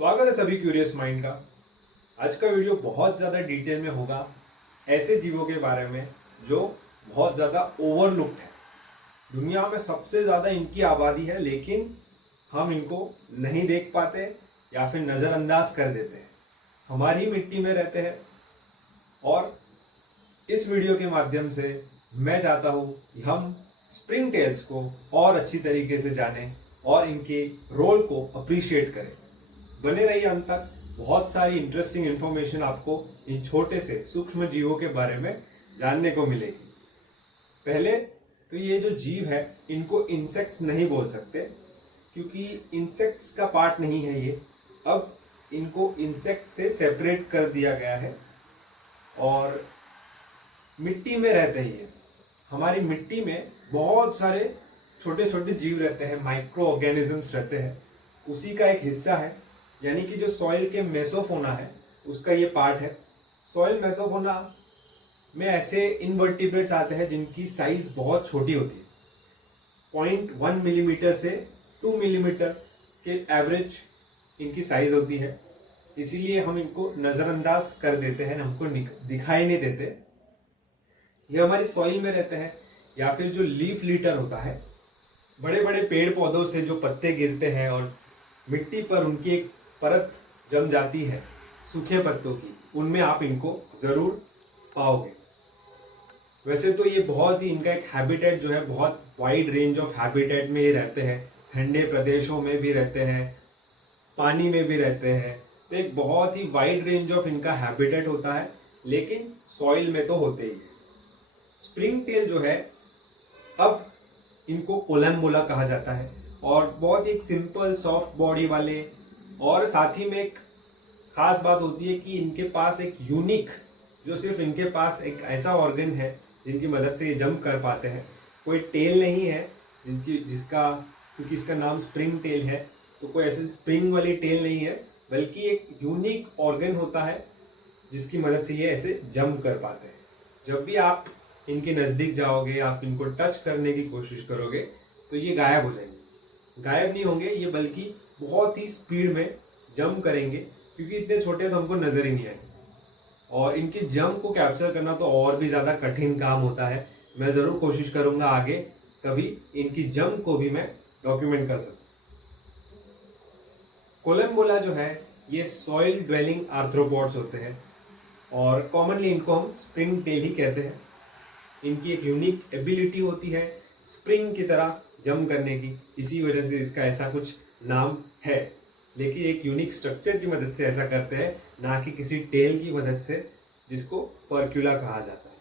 स्वागत है सभी क्यूरियस माइंड का। आज का वीडियो बहुत ज़्यादा डिटेल में होगा ऐसे जीवों के बारे में जो बहुत ज़्यादा ओवरलुक्ड है। दुनिया में सबसे ज़्यादा इनकी आबादी है, लेकिन हम इनको नहीं देख पाते या फिर नज़रअंदाज कर देते हैं। हमारी मिट्टी में रहते हैं और इस वीडियो के माध्यम से मैं चाहता हूँ कि हम स्प्रिंग टेल्स को और अच्छी तरीके से जानें और इनके रोल को अप्रिशिएट करें। बने रहिए अंत तक। बहुत सारी इंटरेस्टिंग इन्फॉर्मेशन आपको इन छोटे से सूक्ष्म जीवों के बारे में जानने को मिलेगी। पहले तो ये जो जीव है इनको इंसेक्ट्स नहीं बोल सकते, क्योंकि इंसेक्ट्स का पार्ट नहीं है ये। अब इनको इंसेक्ट से सेपरेट कर दिया गया है और मिट्टी में रहते ही है। हमारी मिट्टी में बहुत सारे छोटे छोटे जीव रहते हैं, माइक्रो ऑर्गेनिजम्स रहते हैं। उसी का एक हिस्सा है, यानी कि जो सॉइल के मेसोफोना है उसका ये पार्ट है। सॉइल मेसोफोना में ऐसे इनवर्टिब्रेट्स आते हैं जिनकी साइज बहुत छोटी होती है, 0.1 मिलीमीटर से 2 मिलीमीटर के एवरेज इनकी साइज होती है। इसीलिए हम इनको नज़रअंदाज कर देते हैं, हमको दिखाई नहीं देते। ये हमारी सॉइल में रहते हैं, या फिर जो लीफ लिटर होता है, बड़े बड़े पेड़ पौधों से जो पत्ते गिरते हैं और मिट्टी पर उनकी एक परत जम जाती है सूखे पत्तों की, उनमें आप इनको ज़रूर पाओगे। वैसे तो ये बहुत ही इनका एक हैबिटेट जो है, बहुत वाइड रेंज ऑफ हैबिटेट में ये रहते हैं। ठंडे प्रदेशों में भी रहते हैं, पानी में भी रहते हैं। तो एक बहुत ही वाइड रेंज ऑफ इनका हैबिटेट होता है, लेकिन सॉइल में तो होते ही है। स्प्रिंग टेल जो है, अब इनको कोलम्बोला कहा जाता है और बहुत ही एक सिंपल सॉफ्ट बॉडी वाले, और साथ ही में एक खास बात होती है कि इनके पास एक यूनिक, जो सिर्फ इनके पास एक ऐसा ऑर्गन है जिनकी मदद से ये जंप कर पाते हैं। कोई टेल नहीं है क्योंकि इसका नाम स्प्रिंग टेल है, तो कोई ऐसी स्प्रिंग वाली टेल नहीं है, बल्कि एक यूनिक ऑर्गन होता है जिसकी मदद से ये ऐसे जंप कर पाते हैं। जब भी आप इनके नज़दीक जाओगे, आप इनको टच करने की कोशिश करोगे, तो ये गायब हो जाएंगे। गायब नहीं होंगे ये, बल्कि बहुत ही स्पीड में जंप करेंगे, क्योंकि इतने छोटे तो हमको नज़र ही नहीं आएंगे। और इनकी जंप को कैप्चर करना तो और भी ज़्यादा कठिन काम होता है। मैं ज़रूर कोशिश करूँगा आगे कभी इनकी जंप को भी मैं डॉक्यूमेंट कर सकूँ। कोलम्बोला जो है, ये सॉइल ड्वेलिंग आर्थ्रोपॉड्स होते हैं और कॉमनली इनको हम स्प्रिंग टेल ही कहते हैं। इनकी एक यूनिक एबिलिटी होती है स्प्रिंग की तरह जंप करने की, इसी वजह से इसका ऐसा कुछ नाम है। लेकिन एक यूनिक स्ट्रक्चर की मदद से ऐसा करते हैं, ना कि किसी टेल की मदद से, जिसको फर्क्यूला कहा जाता है।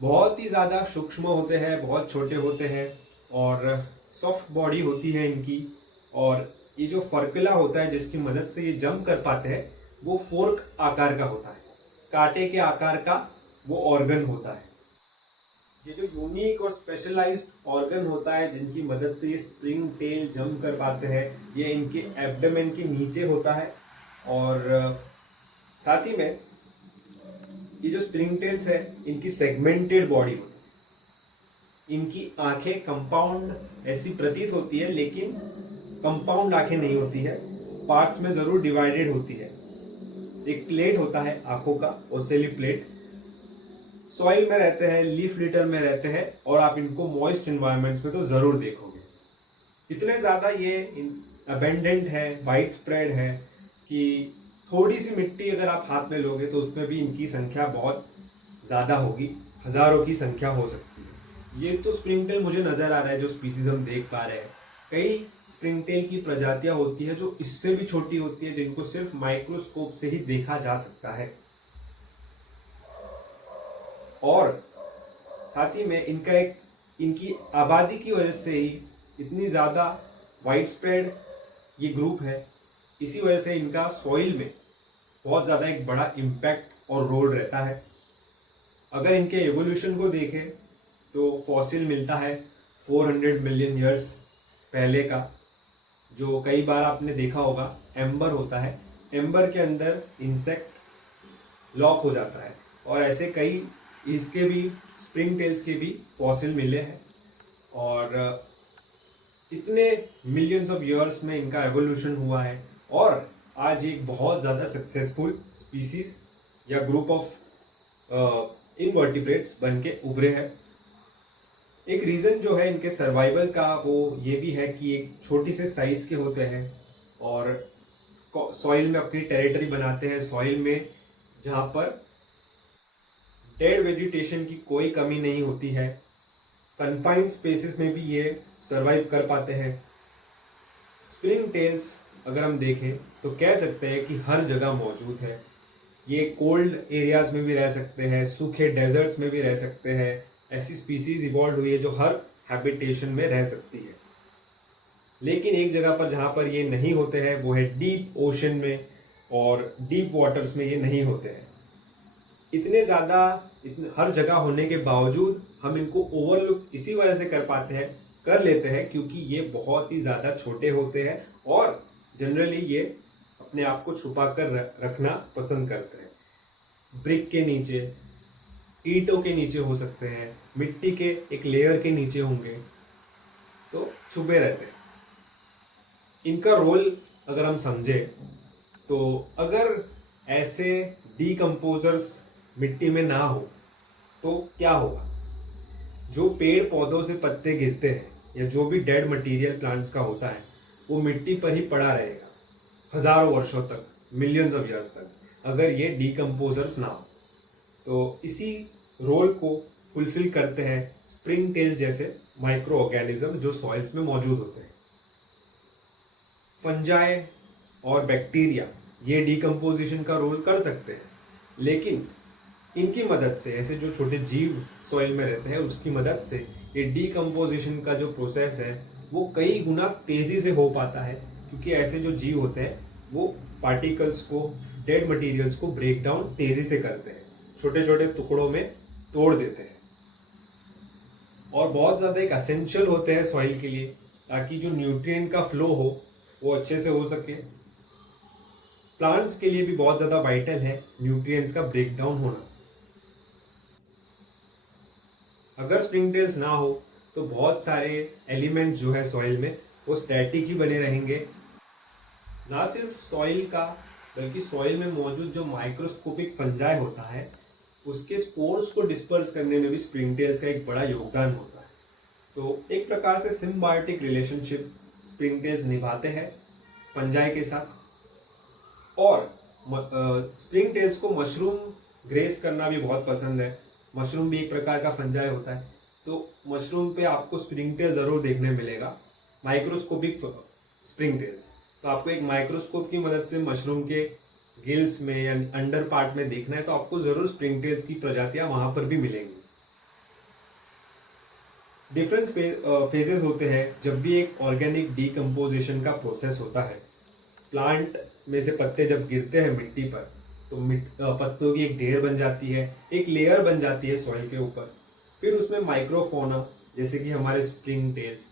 बहुत ही ज़्यादा सूक्ष्म होते हैं, बहुत छोटे होते हैं और सॉफ्ट बॉडी होती है इनकी। और ये जो फर्क्यूला होता है जिसकी मदद से ये जंप कर पाते हैं, वो फोर्क आकार का होता है, कांटे के आकार का वो ऑर्गन होता है। ये जो यूनिक और स्पेशलाइज्ड ऑर्गन होता है जिनकी मदद से ये स्प्रिंग टेल जंप कर पाते हैं, ये इनके एब्डोमेन के नीचे होता है। और साथ ही में ये जो स्प्रिंग टेल्स है, इनकी सेगमेंटेड बॉडी होती है। इनकी आंखें कंपाउंड ऐसी प्रतीत होती है, लेकिन कंपाउंड आंखें नहीं होती है, पार्ट्स में ज़रूर डिवाइडेड होती है। एक प्लेट होता है आंखों का, ओसेली प्लेट। सॉइल में रहते हैं, लीफ लिटर में रहते हैं, और आप इनको मॉइस्ट इन्वायरमेंट्स में तो ज़रूर देखोगे। इतने ज़्यादा ये अबेंडेंट है, वाइड स्प्रेड है, कि थोड़ी सी मिट्टी अगर आप हाथ में लोगे तो उसमें भी इनकी संख्या बहुत ज़्यादा होगी, हज़ारों की संख्या हो सकती है। ये तो स्प्रिंग टेल मुझे नज़र आ रहा है जो स्पीसीज हम देख पा रहे हैं। कई स्प्रिंग टेल की प्रजातियाँ होती है जो इससे भी छोटी होती है, जिनको सिर्फ माइक्रोस्कोप से ही देखा जा सकता है। और साथ ही में इनकी आबादी की वजह से ही इतनी ज़्यादा वाइड स्प्रेड ये ग्रुप है। इसी वजह से इनका सॉइल में बहुत ज़्यादा एक बड़ा इम्पैक्ट और रोल रहता है। अगर इनके एवोल्यूशन को देखें तो फॉसिल मिलता है 400 मिलियन ईयर्स पहले का, जो कई बार आपने देखा होगा एम्बर होता है, एम्बर के अंदर इंसेक्ट लॉक हो जाता है। और ऐसे कई इसके भी, स्प्रिंग टेल्स के भी फॉसिल मिले हैं। और इतने मिलियंस ऑफ ईयर्स में इनका एवोल्यूशन हुआ है और आज एक बहुत ज़्यादा सक्सेसफुल स्पीसीज या ग्रुप ऑफ इनवर्टिब्रेट्स बन के उभरे हैं। एक रीज़न जो है इनके सर्वाइवल का वो ये भी है कि एक छोटी से साइज के होते हैं और सॉइल में अपनी टेरिटरी बनाते हैं, सॉइल में जहाँ पर डेड वेजिटेशन की कोई कमी नहीं होती है। कन्फाइंड स्पेसेस में भी ये सर्वाइव कर पाते हैं। स्प्रिंग टेल्स अगर हम देखें तो कह सकते हैं कि हर जगह मौजूद है। ये कोल्ड एरियाज में भी रह सकते हैं, सूखे डेजर्ट्स में भी रह सकते हैं। ऐसी स्पीसीज इवॉल्व हुई है जो हर हैबिटेशन में रह सकती है। लेकिन एक जगह पर जहाँ पर ये नहीं होते हैं वो है डीप ओशन में, और डीप वाटर्स में ये नहीं होते हैं। इतने ज़्यादा हर जगह होने के बावजूद हम इनको ओवरलुक इसी वजह से कर लेते हैं क्योंकि ये बहुत ही ज़्यादा छोटे होते हैं और जनरली ये अपने आप को छुपा कर रखना पसंद करते हैं। ब्रिक के नीचे, ईंटों के नीचे हो सकते हैं, मिट्टी के एक लेयर के नीचे होंगे, तो छुपे रहते हैं। इनका रोल अगर हम समझे तो अगर ऐसे डीकम्पोजर्स मिट्टी में ना हो तो क्या होगा? जो पेड़ पौधों से पत्ते गिरते हैं या जो भी डेड मटेरियल प्लांट्स का होता है वो मिट्टी पर ही पड़ा रहेगा हजारों वर्षों तक, मिलियंस ऑफ ईयर्स तक, अगर ये डीकम्पोजर्स ना हो। तो इसी रोल को फुलफिल करते हैं स्प्रिंग टेल्स जैसे माइक्रो ऑर्गेनिज्म जो सॉइल्स में मौजूद होते हैं। फंजाई और बैक्टीरिया ये डीकम्पोजिशन का रोल कर सकते हैं, लेकिन इनकी मदद से, ऐसे जो छोटे जीव सॉइल में रहते हैं उसकी मदद से ये डीकम्पोजिशन का जो प्रोसेस है वो कई गुना तेज़ी से हो पाता है, क्योंकि ऐसे जो जीव होते हैं वो पार्टिकल्स को, डेड मटेरियल्स को ब्रेक डाउन तेज़ी से करते हैं, छोटे छोटे टुकड़ों में तोड़ देते हैं और बहुत ज़्यादा एक असेंशियल होते हैं सॉइल के लिए, ताकि जो न्यूट्रिएंट का फ्लो हो वो अच्छे से हो सके। प्लांट्स के लिए भी बहुत ज़्यादा वाइटल है न्यूट्रिएंट्स का ब्रेक डाउन होना। अगर स्प्रिंग टेल्स ना हो तो बहुत सारे एलिमेंट्स जो है सॉइल में वो स्टैटिक ही बने रहेंगे। ना सिर्फ सॉइल का बल्कि सॉइल में मौजूद जो माइक्रोस्कोपिक फंजाई होता है उसके स्पोर्स को डिस्पर्स करने में भी स्प्रिंग टेल्स का एक बड़ा योगदान होता है। तो एक प्रकार से सिम्बायोटिक रिलेशनशिप स्प्रिंग टेल्स निभाते हैं फंजाई के साथ। और स्प्रिंग टेल्स को मशरूम ग्रेस करना भी बहुत पसंद है। मशरूम भी एक प्रकार का फंजाई होता है, तो मशरूम पे आपको स्प्रिंग टेल ज़रूर देखने मिलेगा, माइक्रोस्कोपिक स्प्रिंग टेल्स। तो आपको एक माइक्रोस्कोप की मदद से मशरूम के गिल्स में या अंडर पार्ट में देखना है तो आपको ज़रूर स्प्रिंग टेल्स की प्रजातियां वहाँ पर भी मिलेंगी। डिफरेंट फेजेस होते हैं जब भी एक ऑर्गेनिक डीकम्पोजिशन का प्रोसेस होता है। प्लांट में से पत्ते जब गिरते हैं मिट्टी पर तो पत्तों की एक ढेर बन जाती है, एक लेयर बन जाती है सॉइल के ऊपर। फिर उसमें माइक्रोफोना जैसे कि हमारे स्प्रिंग टेल्स,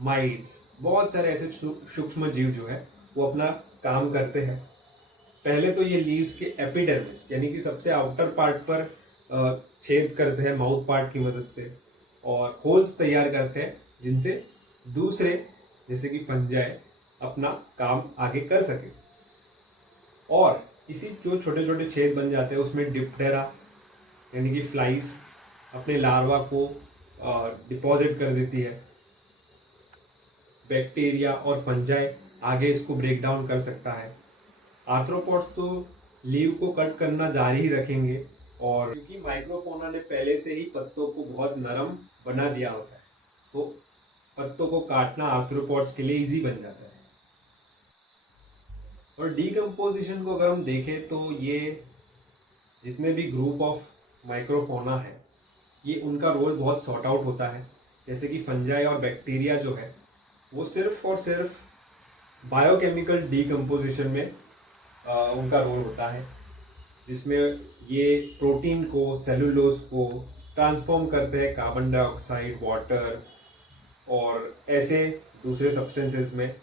माइट्स, बहुत सारे ऐसे सूक्ष्म जीव जो है वो अपना काम करते हैं। पहले तो ये लीव्स के एपिडर्मिस यानी कि सबसे आउटर पार्ट पर छेद करते हैं माउथ पार्ट की मदद से और होल्स तैयार करते हैं जिनसे दूसरे जैसे कि फंजाई अपना काम आगे कर सके। और इसी जो छोटे छोटे छेद बन जाते हैं उसमें डिप्टेरा यानी कि फ्लाइज अपने लार्वा को डिपॉजिट कर देती है। बैक्टीरिया और फंजाई आगे इसको ब्रेक डाउन कर सकता है। आर्थ्रोपोड्स तो लीव को कट करना जारी ही रखेंगे, और क्योंकि माइक्रोफोना ने पहले से ही पत्तों को बहुत नरम बना दिया होता है तो पत्तों को काटना आर्थ्रोपोड्स के लिए इजी बन जाता है। और डीकम्पोजिशन को अगर हम देखें तो ये जितने भी ग्रुप ऑफ माइक्रोफोना है ये उनका रोल बहुत सॉर्ट आउट होता है। जैसे कि फंजाई और बैक्टीरिया जो है वो सिर्फ और सिर्फ बायोकेमिकल डीकम्पोजिशन में उनका रोल होता है, जिसमें ये प्रोटीन को, सेलुलोज को ट्रांसफॉर्म करते हैं कार्बन डाइऑक्साइड, वाटर और ऐसे दूसरे सब्सटेंसेस में।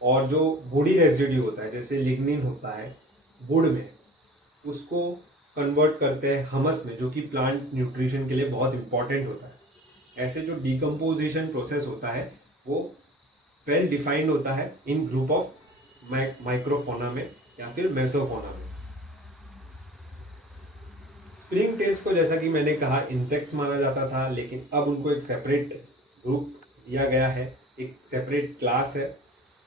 और जो वुडी रेजिड्यू होता है जैसे लिग्निन होता है वुड में, उसको कन्वर्ट करते हैं हमस में, जो कि प्लांट न्यूट्रिशन के लिए बहुत इंपॉर्टेंट होता है। ऐसे जो डीकम्पोजिशन प्रोसेस होता है वो वेल डिफाइंड होता है इन ग्रुप ऑफ माइक्रोफोना में या फिर मेसोफोना में। स्प्रिंग टेल्स को जैसा कि मैंने कहा इंसेक्ट्स माना जाता था, लेकिन अब उनको एक सेपरेट ग्रुप दिया गया है, एक सेपरेट क्लास है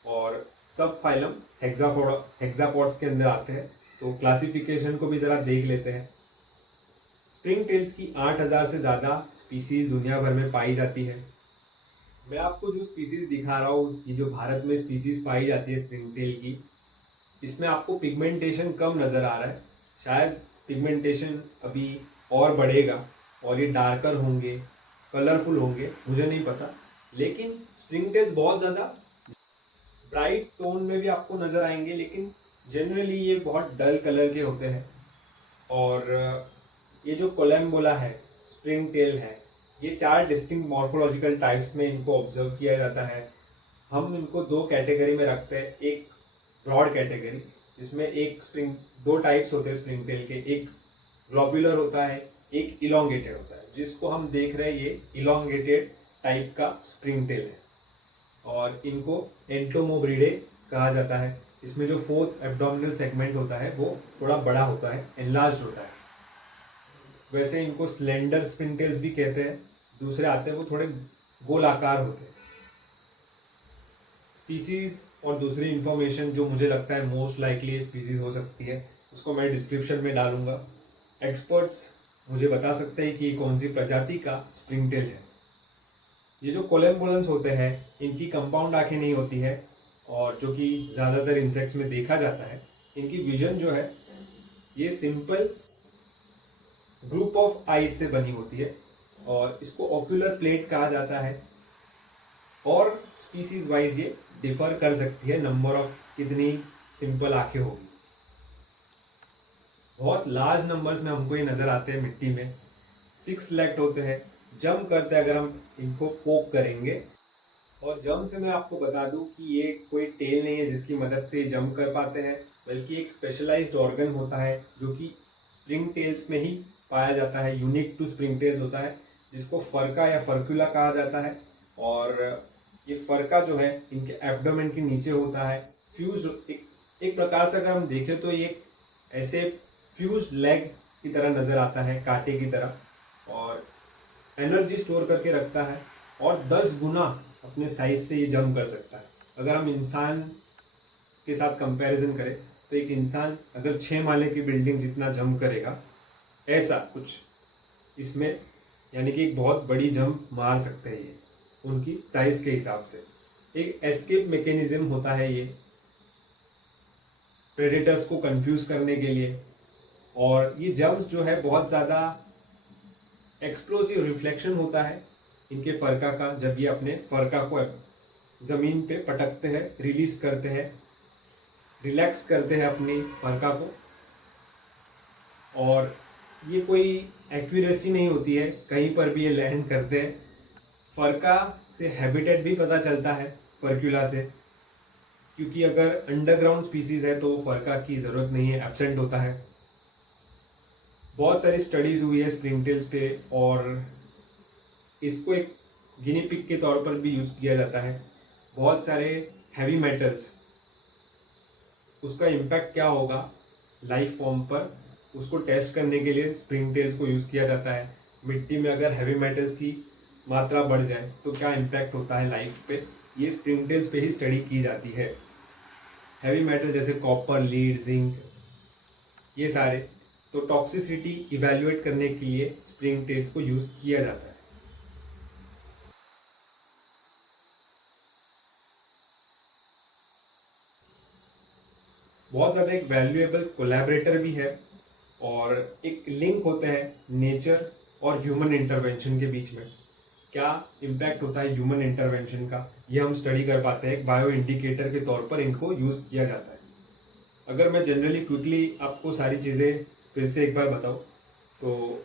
और सब फाइलम हेक्सापॉड्स के अंदर आते हैं। तो क्लासिफिकेशन को भी ज़रा देख लेते हैं। स्प्रिंग टेल्स की 8000 से ज़्यादा स्पीसीज दुनिया भर में पाई जाती है। मैं आपको जो स्पीसीज दिखा रहा हूँ, ये जो भारत में स्पीसीज पाई जाती है स्प्रिंग टेल की, इसमें आपको पिगमेंटेशन कम नज़र आ रहा है। शायद पिगमेंटेशन अभी और बढ़ेगा और ये डार्कर होंगे, कलरफुल होंगे, मुझे नहीं पता। लेकिन स्प्रिंग टेल्स बहुत ज़्यादा ब्राइट टोन में भी आपको नज़र आएंगे, लेकिन जनरली ये बहुत डल कलर के होते हैं। और ये जो कोलम्बोला है, स्प्रिंग टेल है, ये 4 डिस्टिंक्ट मॉर्फोलॉजिकल टाइप्स में इनको ऑब्जर्व किया जाता है। हम इनको 2 कैटेगरी में रखते हैं। एक ब्रॉड कैटेगरी जिसमें दो टाइप्स होते हैं स्प्रिंग टेल के, एक ग्लोबुलर होता है, एक इलोंगेटेड होता है। जिसको हम देख रहे हैं ये इलोंगेटेड टाइप का स्प्रिंग टेल है और इनको एंटोमोब्रिडे कहा जाता है। इसमें जो 4th एब्डोमिनल सेगमेंट होता है वो थोड़ा बड़ा होता है, एनलार्ज्ड होता है। वैसे इनको स्लेंडर स्प्रिंग टेल्स भी कहते हैं। दूसरे आते हैं वो थोड़े गोलाकार होते हैं। स्पीसीज और दूसरी इंफॉर्मेशन जो मुझे लगता है मोस्ट लाइकली स्पीसीज हो सकती है, उसको मैं डिस्क्रिप्शन में डालूंगा। एक्सपर्ट्स मुझे बता सकते हैं कि ये कौन सी प्रजाति का स्प्रिंग टेल है। ये जो कोलम्बोलेंस होते हैं, इनकी कंपाउंड आंखें नहीं होती है और जो कि ज़्यादातर इंसेक्ट्स में देखा जाता है। इनकी विजन जो है ये सिंपल ग्रुप ऑफ आईज से बनी होती है और इसको ऑक्यूलर प्लेट कहा जाता है। और स्पीसीज वाइज ये डिफर कर सकती है नंबर ऑफ कितनी सिंपल आंखें होगी। बहुत लार्ज नंबर्स में हमको ये नजर आते हैं मिट्टी में। 6 लेग्ड होते हैं, जंप करते हैं अगर हम इनको पोक करेंगे। और जंप से मैं आपको बता दूं कि ये कोई टेल नहीं है जिसकी मदद से जंप कर पाते हैं, बल्कि एक स्पेशलाइज्ड ऑर्गन होता है जो कि स्प्रिंग टेल्स में ही पाया जाता है, यूनिक टू स्प्रिंग टेल्स होता है, जिसको फरका या फर्क्यूला कहा जाता है। और ये फरका जो है इनके एब्डोमेन के नीचे होता है। फ्यूज एक प्रकार से अगर हम देखें तो ये ऐसे फ्यूज लेग की तरह नजर आता है, कांटे की तरह, और एनर्जी स्टोर करके रखता है और 10 गुना अपने साइज से ये जंप कर सकता है। अगर हम इंसान के साथ कंपैरिजन करें तो एक इंसान अगर 6 माले की बिल्डिंग जितना जंप करेगा, ऐसा कुछ इसमें, यानी कि एक बहुत बड़ी जंप मार सकते हैं ये उनकी साइज के हिसाब से। एक एस्केप मैकेनिज्म होता है ये प्रेडेटर्स को कंफ्यूज करने के लिए। और ये जंप्स जो है बहुत ज़्यादा एक्सप्लोसिव रिफ्लेक्शन होता है इनके फरका का, जब ये अपने फरका को ज़मीन पे पटकते हैं, रिलीज करते हैं, रिलैक्स करते हैं अपनी फरका को। और ये कोई एक्यूरेसी नहीं होती है, कहीं पर भी ये लैंड करते हैं। फरका से हैबिटेट भी पता चलता है, फर्क्यूला से, क्योंकि अगर अंडरग्राउंड स्पीसीज है तो फरका की ज़रूरत नहीं है, एब्सेंट होता है। बहुत सारी स्टडीज़ हुई है स्प्रिंग टेल्स पे और इसको एक गिनी पिग के तौर पर भी यूज़ किया जाता है। बहुत सारे हैवी मेटल्स, उसका इम्पैक्ट क्या होगा लाइफ फॉर्म पर, उसको टेस्ट करने के लिए स्प्रिंग टेल्स को यूज़ किया जाता है। मिट्टी में अगर हैवी मेटल्स की मात्रा बढ़ जाए तो क्या इम्पैक्ट होता है लाइफ पे, ये स्प्रिंग टेल्स पे ही स्टडी की जाती है। हैवी मेटल जैसे कॉपर, लीड, जिंक, ये सारे, तो टॉक्सिसिटी इवैल्यूएट करने के लिए स्प्रिंग टेल्स को यूज़ किया जाता है। बहुत ज़्यादा एक वैल्यूएबल कोलैबोरेटर भी है और एक लिंक होते हैं नेचर और ह्यूमन इंटरवेंशन के बीच में। क्या इम्पैक्ट होता है ह्यूमन इंटरवेंशन का, ये हम स्टडी कर पाते हैं। एक बायो इंडिकेटर के तौर पर इनको यूज़ किया जाता है। अगर मैं जनरली क्विकली आपको सारी चीज़ें फिर से एक बार बताऊँ तो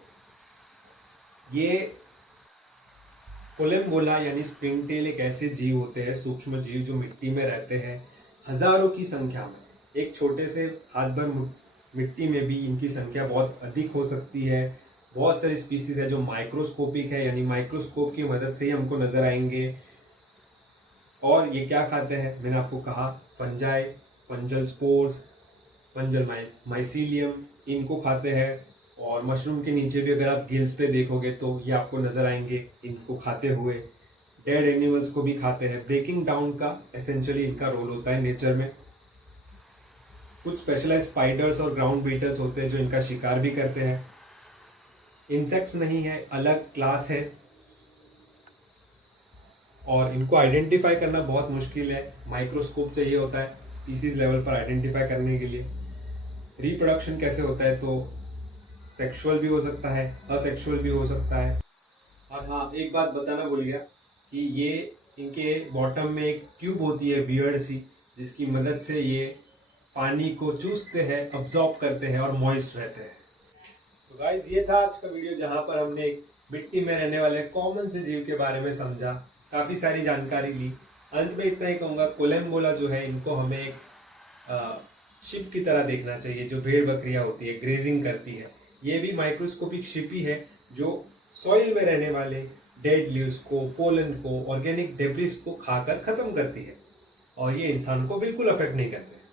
ये कोलम्बोला यानी स्प्रिंग टेल एक ऐसे जीव होते हैं, सूक्ष्म जीव, जो मिट्टी में रहते हैं हजारों की संख्या में। एक छोटे से हाथ भर मिट्टी में भी इनकी संख्या बहुत अधिक हो सकती है। बहुत सारी स्पीसीज है जो माइक्रोस्कोपिक है, यानी माइक्रोस्कोप की मदद से ही हमको नजर आएंगे। और ये क्या खाते हैं, मैंने आपको कहा फंजाई, फंजल स्पोर्स, फंजल माइसीलियम, इनको खाते हैं। और मशरूम के नीचे भी अगर आप गिल्स पे देखोगे तो ये आपको नजर आएंगे इनको खाते हुए। डेड एनिमल्स को भी खाते हैं। ब्रेकिंग डाउन का एसेंशियली इनका रोल होता है नेचर में। कुछ स्पेशलाइज स्पाइडर्स और ग्राउंड बीटर्स होते हैं जो इनका शिकार भी करते हैं। इंसेक्ट्स नहीं है, अलग क्लास है और इनको आइडेंटिफाई करना बहुत मुश्किल है। माइक्रोस्कोप चाहिए होता है स्पीसीज लेवल पर आइडेंटिफाई करने के लिए। रिप्रोडक्शन कैसे होता है, तो सेक्सुअल भी हो सकता है, असेक्सुअल भी हो सकता है। और हाँ, एक बात बताना भूल गया कि ये इनके बॉटम में एक ट्यूब होती है वियर्ड सी, जिसकी मदद से ये पानी को चूसते हैं, अब्जॉर्ब करते हैं और मॉइस्ट रहते हैं। तो गाइस, ये था आज का वीडियो जहाँ पर हमने एक मिट्टी में रहने वाले कॉमन से जीव के बारे में समझा, काफ़ी सारी जानकारी ली। अंत में इतना ही कहूँगा, कोलम्बोला जो है इनको हमें एक शिप की तरह देखना चाहिए, जो भेड़ बकरियाँ होती है, ग्रेजिंग करती है। ये भी माइक्रोस्कोपिक शिप ही है जो सॉइल में रहने वाले डेड लीव्स को, पोलन को, ऑर्गेनिक डेब्रिस को खाकर खत्म करती है और ये इंसान को बिल्कुल अफेक्ट नहीं करते।